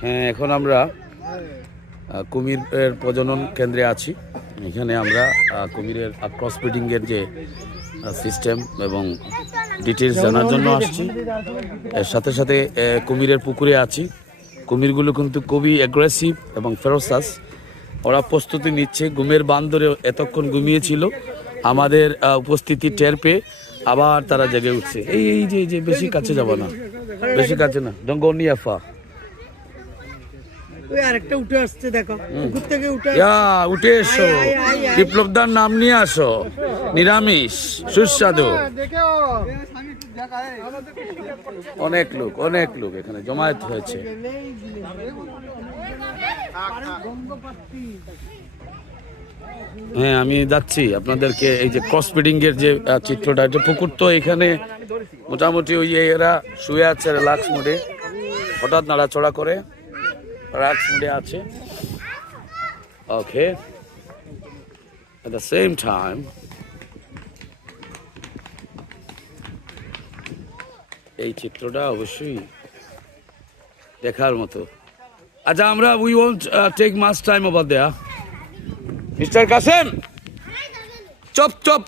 হ্যাঁ, এখন আমরা কুমিরের প্রজনন কেন্দ্রে আছি। এখানে আমরা কুমিরের ক্রস ব্রিডিংয়ের যে সিস্টেম এবং ডিটেলস জানার জন্য আসছি। এর সাথে সাথে কুমিরের পুকুরে আছি। কুমিরগুলো কিন্তু খুবই অ্যাগ্রেসিভ এবং ফেরোসাস। ওরা প্রস্তুতি নিচ্ছে। ঘুমের বান্দরে এতক্ষণ ঘুমিয়েছিল, আমাদের উপস্থিতি টের পেয়ে আবার তারা জেগে উঠছে। এই যে বেশি কাছে যাব না, বেশি কাছে না, ডোন্ট নিয়ার ফার। আরেকটা উঠে আসছে, দেখো পুকুর থেকে উঠে এসো, বিপ্লবদার নাম নিয়ে আসো। নিরামিষ সুস্বাদু। অনেক লোক এখানে জমায়েত হয়েছে। হ্যাঁ, আমি যাচ্ছি আপনাদেরকে এই যে ক্রস ব্রিডিং এর যে চিত্রটা, এটা পুকুর তো এখানে মোটামুটি ওই এরা শুয়ে আছে রিল্যাক্স মোডে, হঠাৎ নাড়াচড়া করে রিল্যাক্স মোডে আছে। ওকে, at the same time এই চিত্রটা অবশ্যই দেখার মতো। আচ্ছা, আমরা we won't take much time over there. Mister Kasem, chop